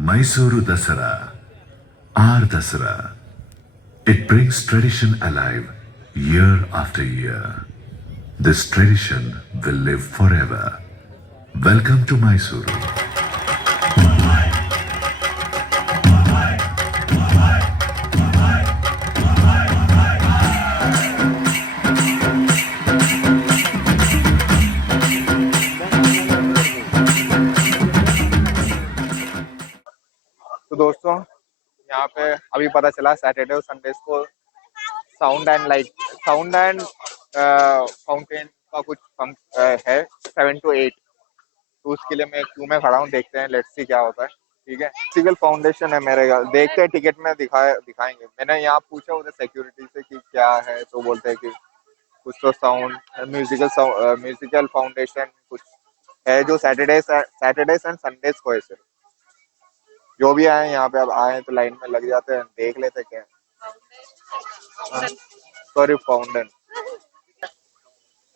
Mysore Dasara, our Dasara. It brings tradition alive year after year. This tradition will live forever. Welcome to Mysore. तो दोस्तों यहाँ पे अभी पता चला सैटरडे और संडेज को साउंड एंड फाउंटेन का कुछ है 7 to 8। तो उसके लिए मैं क्यों में खड़ा हूँ, देखते हैं, लेट्स सी क्या होता है। ठीक है, सिविल फाउंडेशन है मेरे घर, देखते हैं टिकट में दिखाएंगे। मैंने यहाँ पूछा उधर सिक्योरिटी से कि क्या है, तो बोलते हैं कि कुछ तो म्यूजिकल फाउंडेशन कुछ है जो सैटरडेज एंड संडेज को है सिर्फ। जो भी आए यहाँ पे, अब आए तो लाइन में लग जाते हैं, देख लेते क्या है। Sorry, fondant.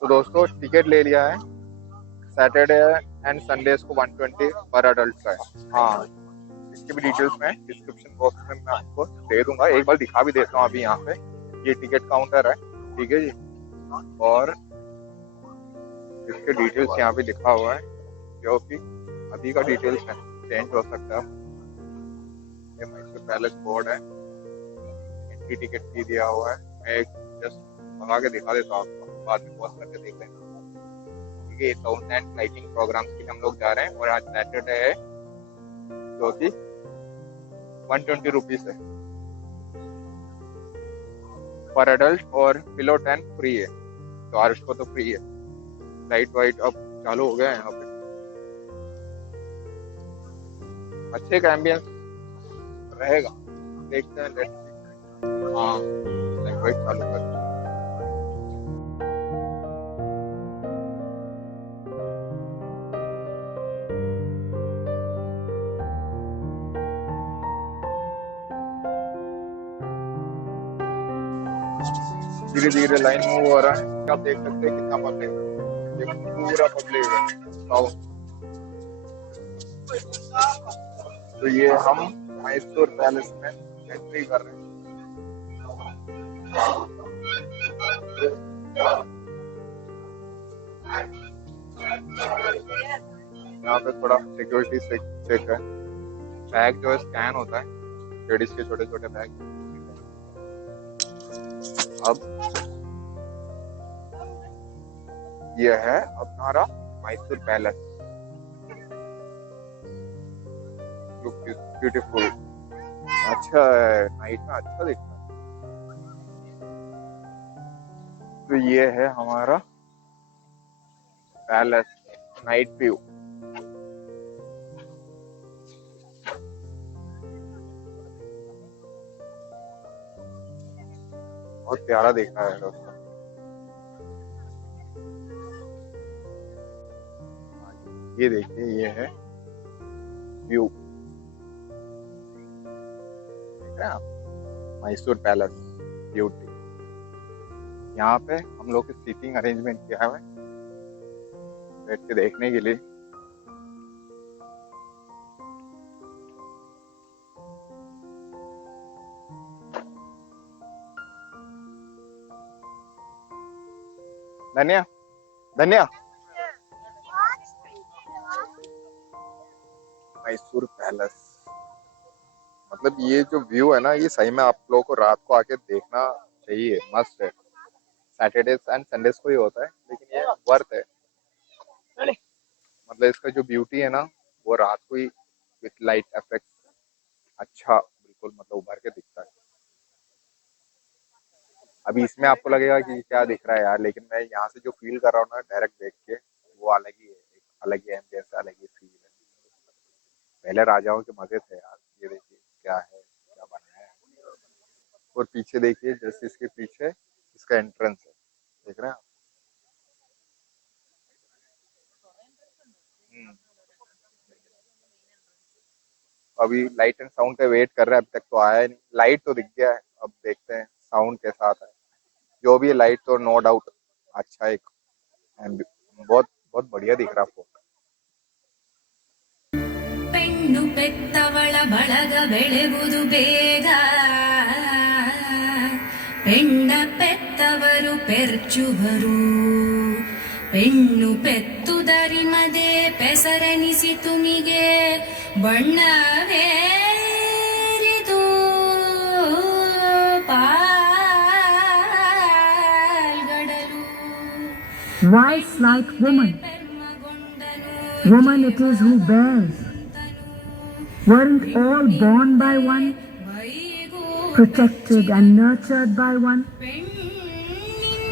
तो दोस्तों टिकट ले लिया है, सैटरडे एंड संडेज को 120 पर अडल्ट का है। हाँ, इसकी भी डिटेल्स मैं डिस्क्रिप्शन बॉक्स में मैं आपको दे दूंगा। एक बार दिखा भी देता हूँ। अभी यहाँ पे ये टिकट काउंटर है, ठीक है जी, और इसके डिटेल्स यहाँ पे लिखा हुआ है, जो कि अभी का डिटेल्स है, चेंज हो सकता है। ये मैसूर पैलेस बोर्ड है, एंट्री टिकट भी दिया हुआ है। मैं एक जस्ट मंगा के दिखा देता हूँ आपको, बाद में पॉज करके देख लेना। ये साउंड एंड लाइटिंग प्रोग्राम्स के लिए हम लोग जा रहे हैं, और आज सैटरडे है, जो कि 120 रुपीज है पर एडल्ट, और बिलो 10 फ्री है। तो आरुष को तो फ्री है। लाइट वाइट अब चालू हो गया है यहाँ पे, अच्छे का एम्बियंस रहेगा, देखते हैं। हाँ, लाइट वाइट चालू कर। धीरे धीरे लाइन मूव हो रहा है। आप देख सकते हैं कितना पब्लिक है, ये पूरा पब्लिक है। तो ये हम मैसूर पैलेस में एंट्री कर रहे हैं। यहाँ पे थोड़ा सिक्योरिटी चेक है। बैग जो है स्कैन होता है, लेडीज के छोटे छोटे बैग। अब ये है अपना मैसूर पैलेस, ब्यूटीफुल, अच्छा है, नाइट में अच्छा दिखता है। तो ये है हमारा पैलेस नाइट व्यू। बहुत प्यारा दिख रहा है दोस्तों। ये देखिए, ये है व्यू, देख रहे हैं आप, मैसूर पैलेस ब्यूटी। यहाँ पे हम लोग की सीटिंग अरेंजमेंट किया है बैठ के देखने के लिए। धन्या धन्या, मैसूर पैलेस, मतलब ये जो व्यू है ना, ये सही में आप लोगों को रात को आके देखना चाहिए, मस्त है। सैटरडेज एंड संडेज को ही होता है, लेकिन ये वर्थ है। मतलब इसका जो ब्यूटी है ना, वो रात को ही विथ लाइट इफेक्ट अच्छा बिल्कुल मतलब उभर के दिखता है। अभी इसमें आपको लगेगा कि क्या दिख रहा है यार, लेकिन मैं यहाँ से जो फील कर रहा हूँ ना डायरेक्ट देख के, वो अलग ही है, एक अलग ही एम्बियंस, अलग ही फील है। पहले राजाओं के मजे थे यार। ये देखिए क्या है, क्या बनाया है। और पीछे देखिए, जस्ट इसके पीछे इसका एंट्रेंस है, देख रहे हैं आप। अभी लाइट एंड साउंड का वेट कर रहे हैं, अभी तक तो आया नहीं। लाइट तो दिख गया है, अब देखते हैं साउंड के साथ है। जो भी है, लाइट तो नो डाउट अच्छा, एक बहुत बहुत बढ़िया दिख रहा फोन। ಪೆಣ್ಣು ಪೆತ್ತವಳ ಬಳಗ ಬೆಳೆವುದು ಬೇಗ, ಪೆಣ್ಣ ಪೆತ್ತವರು ಪೆರ್ಚುವರು, ಪೆಣ್ಣು ಪೆತ್ತುದರಿಮದೆ ಪೆಸರೆನಿಸಿ ತುಮಿಗೆ ಬಣ್ಣವೇರಿದು ಪಾಲ್ಗಡಲು. Wives like woman. Woman it is who bears. Weren't all born by one, protected and nurtured by one?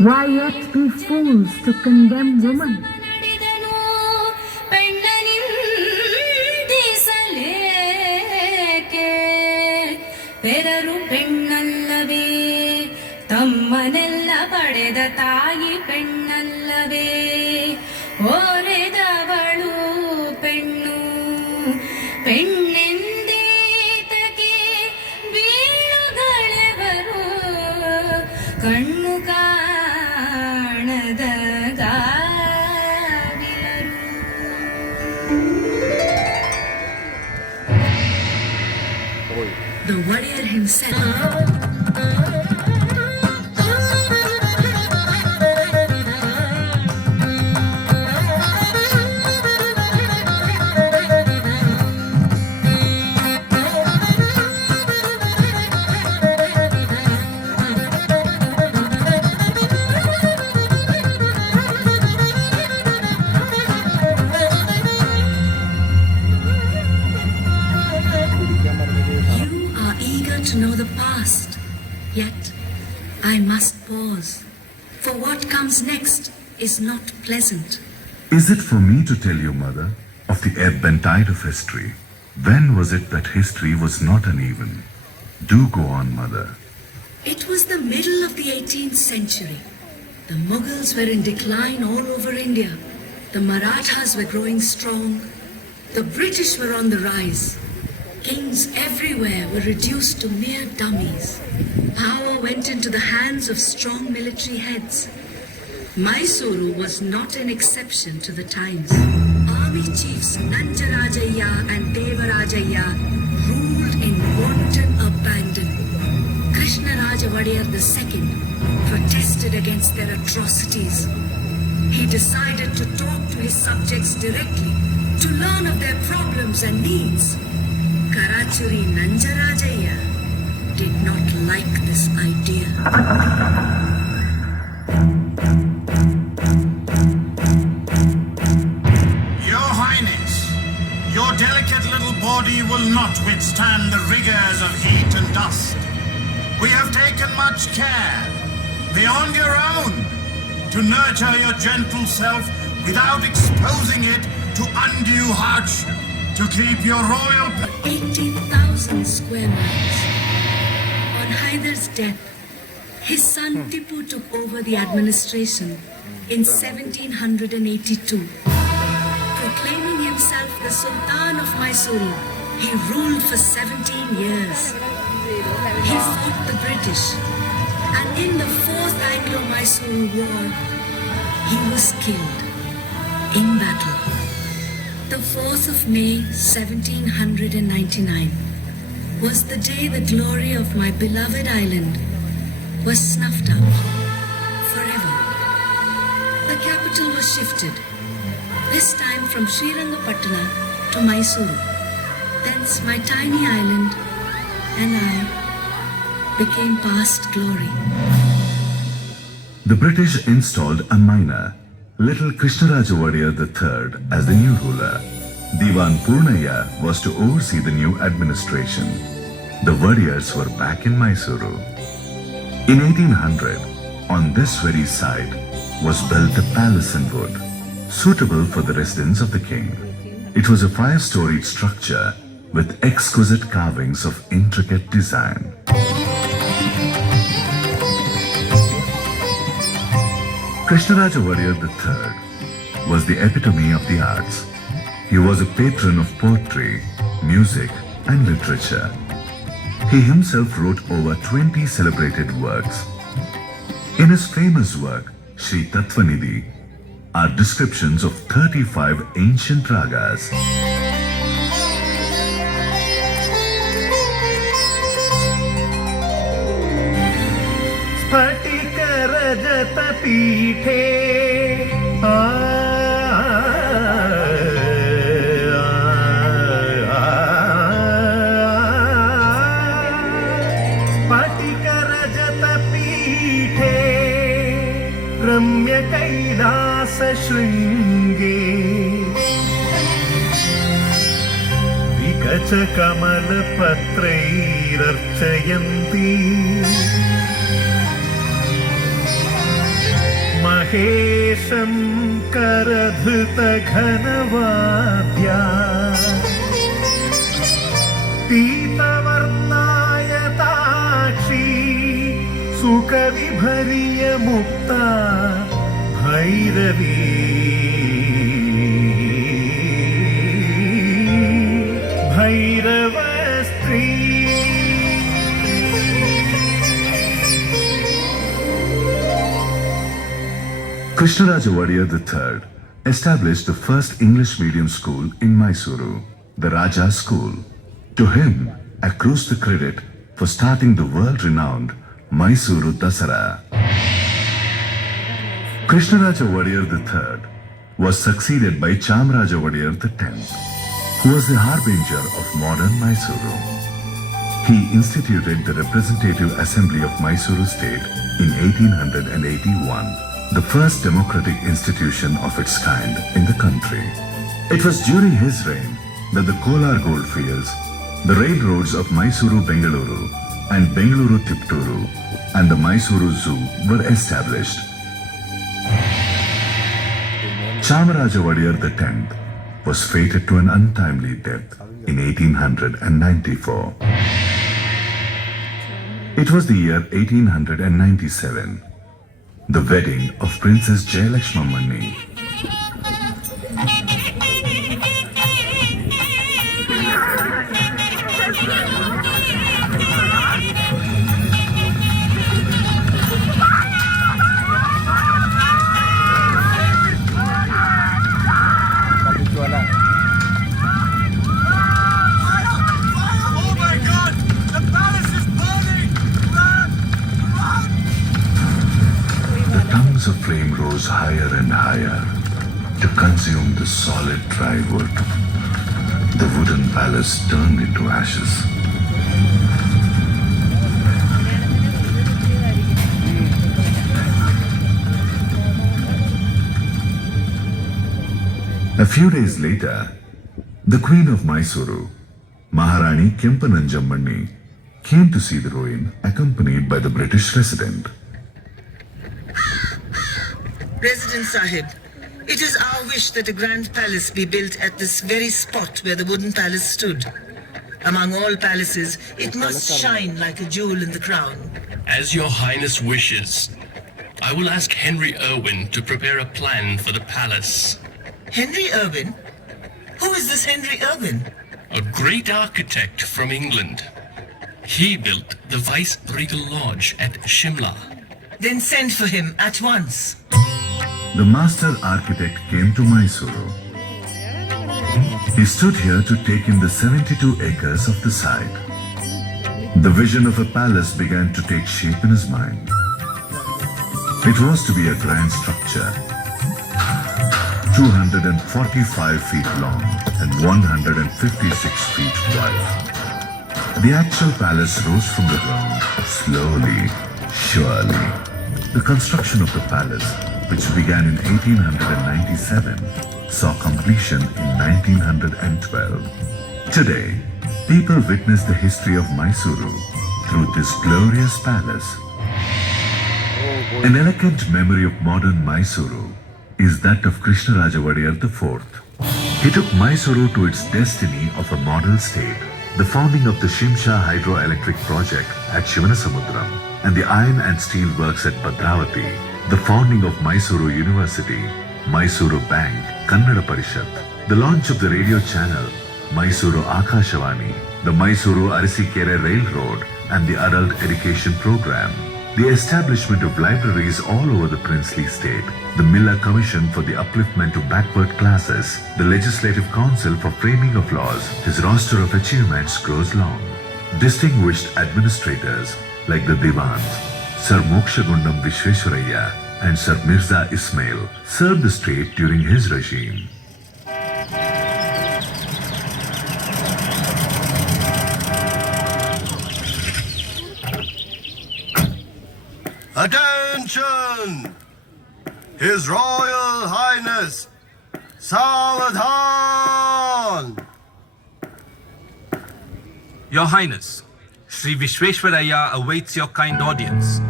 Why yet be fools to condemn woman? ಪೆರರು ಪೆಣ್ಣಲ್ಲವೇ, ತಮ್ಮನೆಲ್ಲ ಪಡೆದ ತಾಯಿ ಪೆಣ್ಣಲ್ಲವೇ, ಓರೆದವಳು ಪೆಣ್ಣು ಪೆಣ್ಣೆಂದೇತಗೆ ಬೀಳುಗಳೆವರು, ಕಣ್ಣು ಕಾಣದ ಗಾವಿಲರು. The warrior himself. To know the past, yet I must pause, for what comes next is not pleasant. Is it for me to tell you, mother, of the ebb and tide of history? When was it that history was not uneven? Do go on, mother. It was the middle of the 18th century. The Mughals were in decline all over India. The Marathas were growing strong. The British were on the rise. Kings everywhere were reduced to mere dummies. Power went into the hands of strong military heads. Mysore was not an exception to the times. Army chiefs Nanjarajaya and Devarajaya ruled in wanton abandon. Krishnaraja Vadiyar II protested against their atrocities. He decided to talk to his subjects directly, to learn of their problems and needs. Karachuri Nanjarajaya did not like this idea. Your Highness, your delicate little body will not withstand the rigors of heat and dust. We have taken much care, beyond your own, to nurture your gentle self without exposing it to undue hardship. To keep your royal... 80,000 square miles. On Haidar's death, his son Tipu took over the administration in 1782. Proclaiming himself the Sultan of Mysore, he ruled for 17 years. He fought the British, and in the Fourth Anglo-Mysore War, he was killed in battle. The 4th of May, 1799, was the day the glory of my beloved island was snuffed out forever. The capital was shifted, this time from Srirangapatna to Mysore. Thence my tiny island and I became past glory. The British installed a minor, little Krishnaraja Vadiyar III, as the new ruler. Diwan Purnaya was to oversee the new administration. The Vadiyars were back in Mysore. In 1800, on this very site, was built a palace in wood, suitable for the residence of the king. It was a 5-storied structure with exquisite carvings of intricate design. Krishnaraja Vadiyar III was the epitome of the arts. He was a patron of poetry, music, and literature. He himself wrote over 20 celebrated works. In his famous work, Sri Tattvanidhi, are descriptions of 35 ancient ragas. पीठे स्फटिकरजतपीठे रम्यकैलासशृङ्गे विकचकमलपत्रैरर्चयन्ती महेशं करधृतघनवाद्या पीतवर्णायताक्षी सुकविभर्यमुक्ता Bhairavi भैरवस्त्री Krishnaraja Wadiyar III established the first English medium school in Mysore, the Raja School. To him accrues the credit for starting the world-renowned Mysore Dasara. Krishnaraja Wadiyar III was succeeded by Chamraja Wadiyar X, who was the harbinger of modern Mysore. He instituted the Representative Assembly of Mysore State in 1881, the first democratic institution of its kind in the country. It was during his reign that the Kolar goldfields, the railroads of Mysuru-Bengaluru and Bengaluru-Tipturu, and the Mysuru Zoo were established. Chamaraja Wadiyar X was fated to an untimely death in 1894. It was the year 1897, the wedding of Princess Jayalakshmamani. Oh my God! The palace is burning! Run! Run! The tongues of flame rose higher and higher to consume the solid dry wood. The wooden palace turned into ashes. A few days later, the Queen of Mysuru, Maharani Kempananjammani, came to see the ruin accompanied by the British resident. Resident Sahib, it is our wish that a grand palace be built at this very spot where the wooden palace stood. Among all palaces, it must shine like a jewel in the crown. As your highness wishes, I will ask Henry Irwin to prepare a plan for the palace. Henry Irwin? Who is this Henry Irwin? A great architect from England. He built the Vice-Regal Lodge at Shimla. Then send for him at once. The master architect came to Mysuru. He stood here to take in the 72 acres of the site. The vision of a palace began to take shape in his mind. It was to be a grand structure, 245 feet long and 156 feet wide. The actual palace rose from the ground slowly, surely. The construction of the palace, which began in 1897, saw completion in 1912. Today, people witness the history of Mysuru through this glorious palace. An elegant memory of modern Mysuru is that of Krishnaraja Wadiyar IV. He took Mysuru to its destiny of a model state, the founding of the Shimsha hydroelectric project at Shivanasamudram, and the iron and steel works at Bhadravati, the founding of Mysuru University, Mysuru Bank, Kannada Parishad, the launch of the radio channel, Mysuru Akashavani, the Mysuru Arisikere Railroad, and the adult education program, the establishment of libraries all over the princely state, the Miller Commission for the upliftment of backward classes, the Legislative Council for framing of laws. His roster of achievements grows long. Distinguished administrators like the Divans, Sir Mokshagundam Vishweshwaraya, and Sir Mirza Ismail served the state during his regime. Attention! His Royal Highness, Savadhan! Your Highness, Sri Vishweshwaraya awaits your kind audience.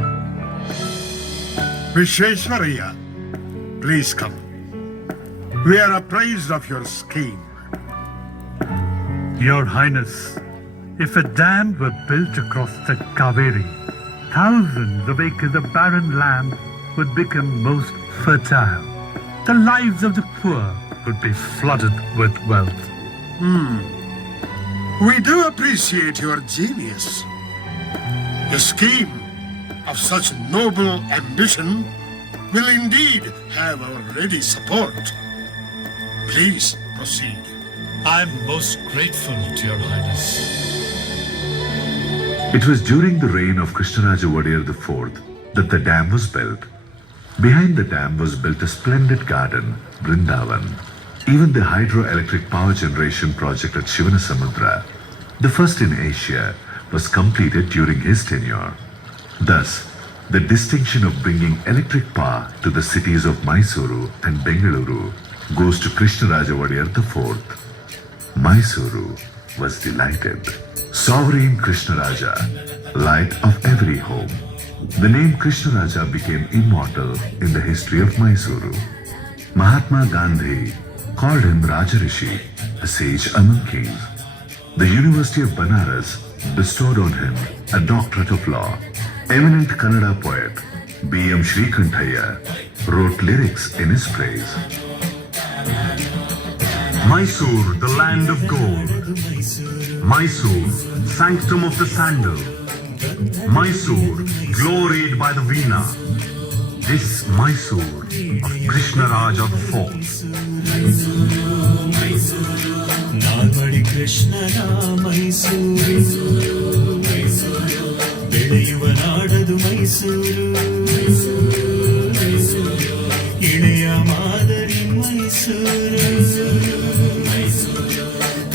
Vishweshwaraya, please come. We are apprised of your scheme. Your Highness, if a dam were built across the Kaveri, thousands of acres of barren land would become most fertile. The lives of the poor would be flooded with wealth. We do appreciate your genius. A scheme of such noble ambition will indeed have our ready support. Please proceed. I'm most grateful to your Highness. It was during the reign of Krishnaraja Wadiyar IV that the dam was built. Behind the dam was built a splendid garden, Vrindavan. Even the hydroelectric power generation project at Shivanasamudra, the first in Asia, was completed during his tenure. Thus, the distinction of bringing electric power to the cities of Mysore and Bengaluru goes to Krishnaraja Wadiyar IV. Mysore was delighted. Sovereign Krishnaraja, light of every home. The name Krishnaraja became immortal in the history of Mysore. Mahatma Gandhi called him Rajarishi, a sage among kings. The University of Banaras bestowed on him a doctorate of law. Eminent Kannada poet B.M. Srikanthaya wrote lyrics in his praise. Mysore, the land of gold. Mysore, sanctum of the sandal. Mysore, gloried by the Veena. This Mysore of Krishnaraja IV. Nalvadi ಕೃಷ್ಣನ ಮೈಸೂರು ಬೆಳೆಯುವ ನಾಡದು ಮೈಸೂರು ಇಳೆಯ ಮಾದರಿ ಮೈಸೂರು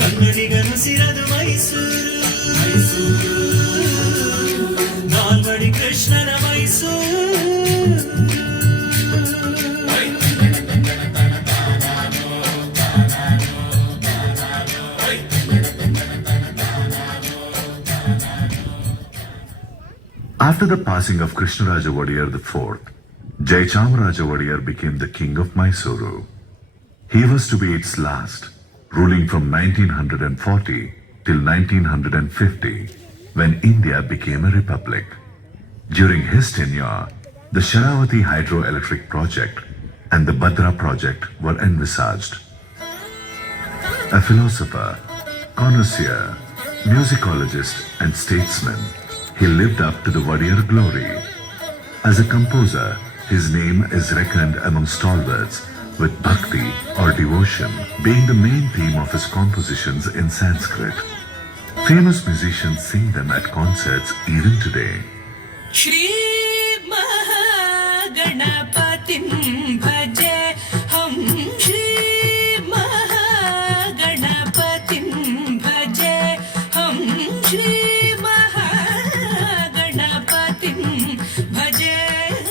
ಕನ್ನಡಿಗನುಸಿರದು ಮೈಸೂರು ನಾಲ್ವಡಿ ಕೃಷ್ಣನ Mysuru. After the passing of Krishnaraja Wadiyar IV, Jayachamaraja Wadiyar became the king of Mysore. He was to be its last, ruling from 1940 till 1950, when India became a republic. During his tenure, the Sharavati hydroelectric project and the Bhadra project were envisaged. A philosopher, connoisseur, musicologist and statesman, he lived up to the Wadiyar glory. As a composer, his name is reckoned among stalwarts, with bhakti or devotion being the main theme of his compositions in Sanskrit. Famous musicians sing them at concerts even today. Shri Mahaganapatim bhaje hum Shri Mahaganapatim bhaje hum Shri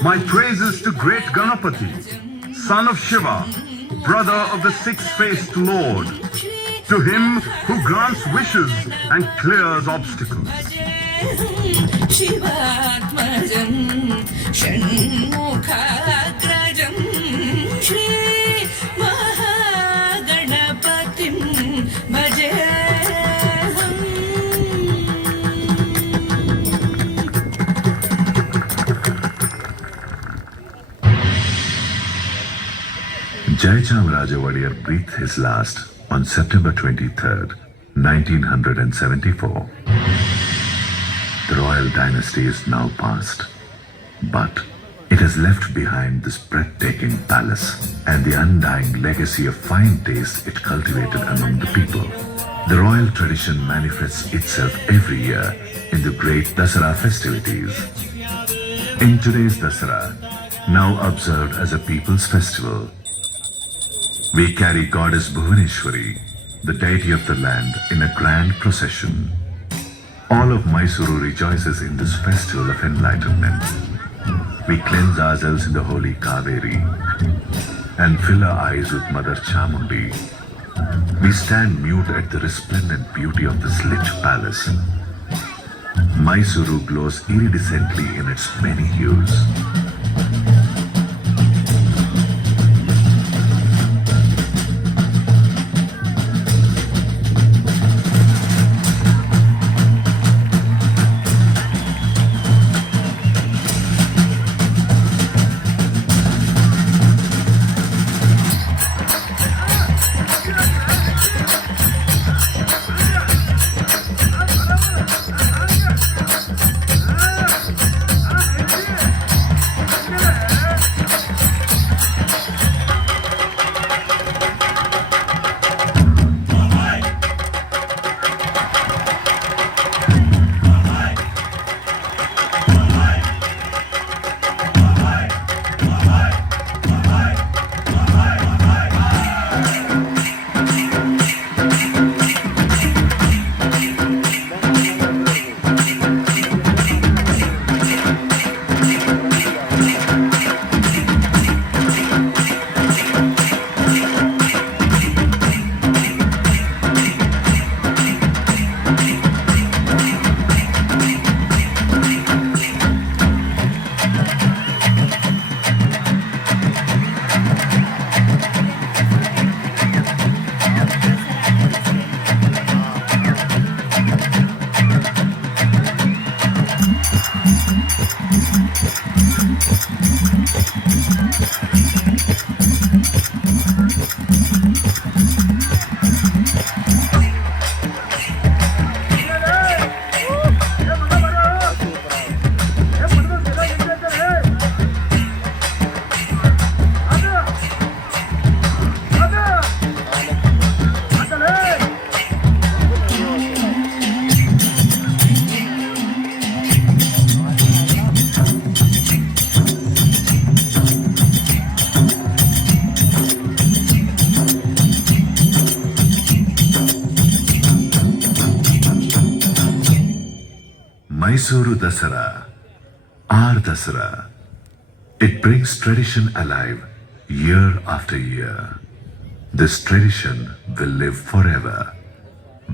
My praises to great Ganapati, son of Shiva, brother of the six-faced Lord, to him who grants wishes and clears obstacles. Shivatmajam Shanmukhagrajam Shri Mahaganapatim bhaje. Jayachamaraja Wadiyar breathed his last on September 23rd, 1974. The royal dynasty is now past, but it has left behind this breathtaking palace and the undying legacy of fine taste it cultivated among the people. The royal tradition manifests itself every year in the great Dasara festivities. In today's Dasara, now observed as a people's festival. We carry goddess Bhuvaneshwari, the deity of the land, in a grand procession. All of Mysore rejoices in this festival of enlightenment. We cleanse ourselves in the holy Kaveri and fill our eyes with Mother Chamundi. We stand mute at the resplendent beauty of this rich palace. Mysore glows iridescently in its many hues. Mysore Dasara, our Dasara. It brings tradition alive year after year. This tradition will live forever.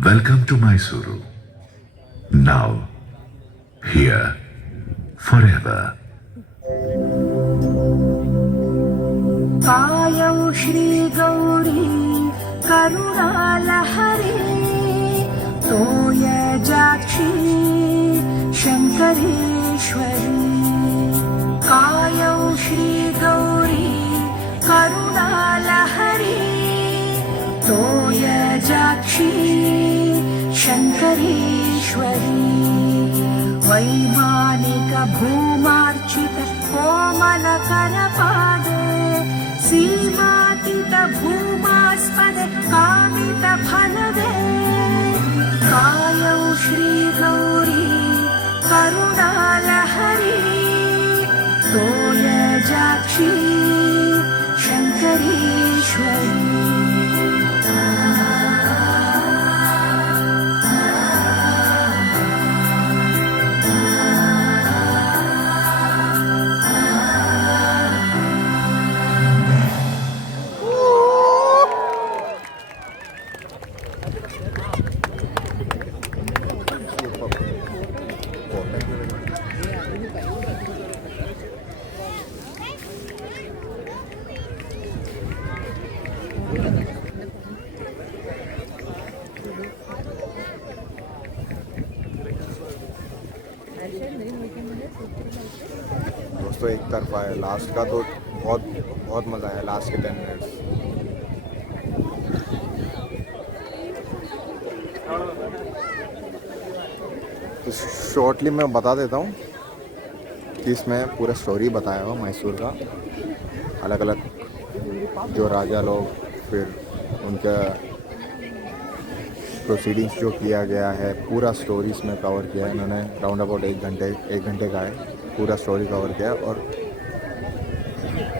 Welcome to Mysore. Now, here, forever. Kayam Shri Gauri Karunalahari Toya Jakshi Shankareshwari Kayam Shri Gauri Karunalahari Toya Jakshi Shankareshwari Vaimanika Bhumarchita Komala Karapade Simatita Bhumaspade Kamita Phalade Kayam Shri Gauri Karunalahari Toya Jakshi Shankareshwari दोस्तों एक तरफा है, last का तो बहुत मज़ा आया, last के 10 मिनट्स। तो शॉर्टली मैं बता देता हूँ कि इसमें पूरा स्टोरी बताया हुआ मैसूर का, अलग अलग जो राजा लोग, फिर उनका प्रोसीडिंग्स जो किया गया है, पूरा स्टोरी इसमें कवर किया है इन्होंने। राउंड अबाउट 1 घंटे का है, पूरा स्टोरी कवर किया। और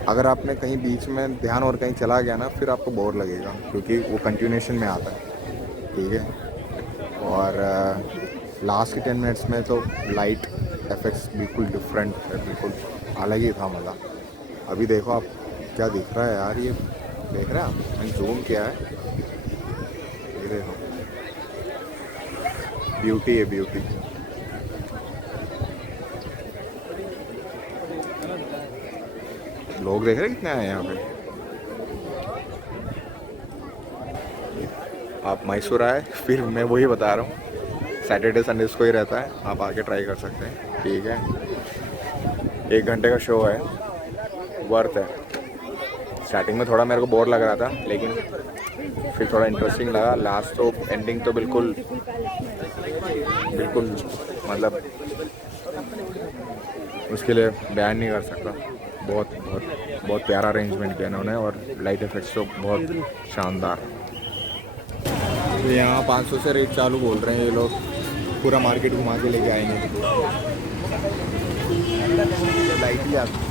अगर आपने कहीं बीच में ध्यान और कहीं चला गया ना, फिर आपको बोर लगेगा, क्योंकि वो कंटिन्यूशन में आता है, ठीक है। और लास्ट के 10 मिनट्स में तो लाइट इफेक्ट्स बिल्कुल डिफरेंट है, बिल्कुल अलग ही था मज़ा। अभी देखो आप क्या दिख रहा है यार, ये देख रहे हैं आप, मैंने जूम किया है, ये देखो ब्यूटी है, ब्यूटी। लोग देख रहे हैं कितने आए हैं यहाँ पे। आप मैसूर आए, फिर मैं वही बता रहा हूँ, सैटरडे संडेज को ही रहता है, आप आके ट्राई कर सकते हैं, ठीक है। 1 घंटे का शो है, वर्थ है। स्टार्टिंग में थोड़ा मेरे को बोर लग रहा था, लेकिन फिर थोड़ा इंटरेस्टिंग लगा। लास्ट तो एंडिंग तो बिल्कुल मतलब उसके लिए बयान नहीं कर सकता। बहुत प्यारा अरेंजमेंट किया इन्होंने, और लाइट इफेक्ट्स तो बहुत शानदार। तो यहाँ 500 से रेट चालू बोल रहे हैं ये लोग, पूरा मार्केट घुमा के लेके आएंगे। लाइट ही आती है,